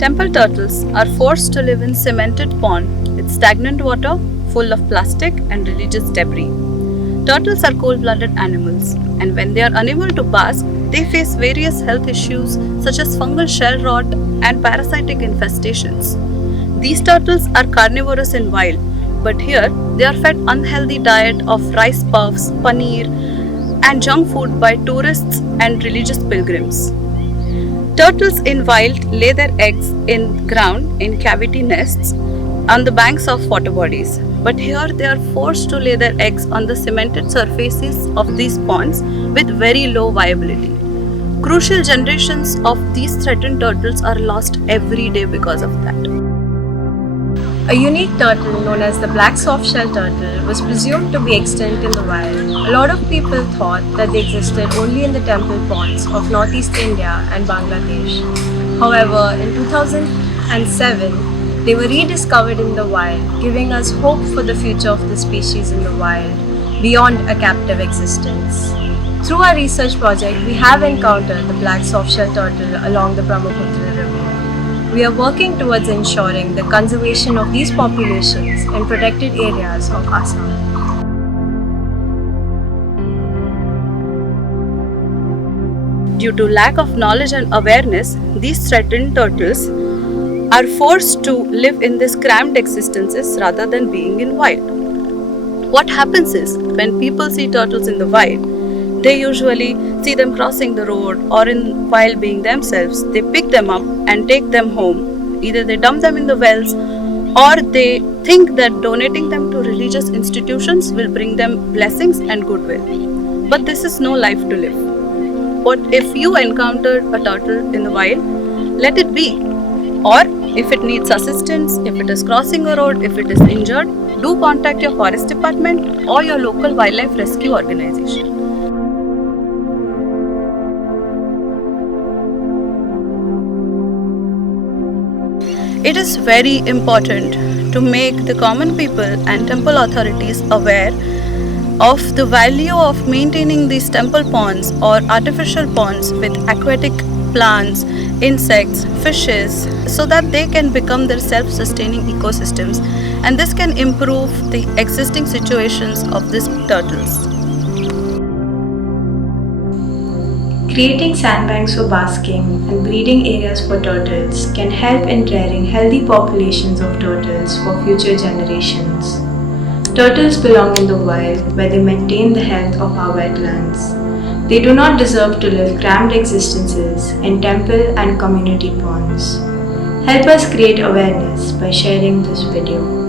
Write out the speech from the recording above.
Temple turtles are forced to live in cemented pond with stagnant water full of plastic and religious debris. Turtles are cold-blooded animals, and when they are unable to bask, they face various health issues such as fungal shell rot and parasitic infestations. These turtles are carnivorous in wild, but here they are fed unhealthy diet of rice puffs, paneer, and junk food by tourists and religious pilgrims. Turtles in wild lay their eggs in ground in cavity nests on the banks of water bodies. But here they are forced to lay their eggs on the cemented surfaces of these ponds with very low viability. Crucial generations of these threatened turtles are lost every day because of that. A unique turtle known as the black soft-shell turtle was presumed to be extinct in the wild. A lot of people thought that they existed only in the temple ponds of northeast India and Bangladesh. However, in 2007, they were rediscovered in the wild, giving us hope for the future of the species in the wild, beyond a captive existence. Through our research project, we have encountered the black soft-shell turtle along the Brahmaputra River. We are working towards ensuring the conservation of these populations in protected areas of Assam. Due to lack of knowledge and awareness, these threatened turtles are forced to live in these cramped existences rather than being in wild. What happens is, when people see turtles in the wild, they usually see them crossing the road or while being themselves, they pick them up and take them home. Either they dump them in the wells or they think that donating them to religious institutions will bring them blessings and goodwill. But this is no life to live. What if you encountered a turtle in the wild? Let it be. Or if it needs assistance, if it is crossing a road, if it is injured, do contact your forest department or your local wildlife rescue organization. It is very important to make the common people and temple authorities aware of the value of maintaining these temple ponds or artificial ponds with aquatic plants, insects, fishes, so that they can become their self-sustaining ecosystems, and this can improve the existing situations of these turtles. Creating sandbanks for basking and breeding areas for turtles can help in rearing healthy populations of turtles for future generations. Turtles belong in the wild where they maintain the health of our wetlands. They do not deserve to live cramped existences in temple and community ponds. Help us create awareness by sharing this video.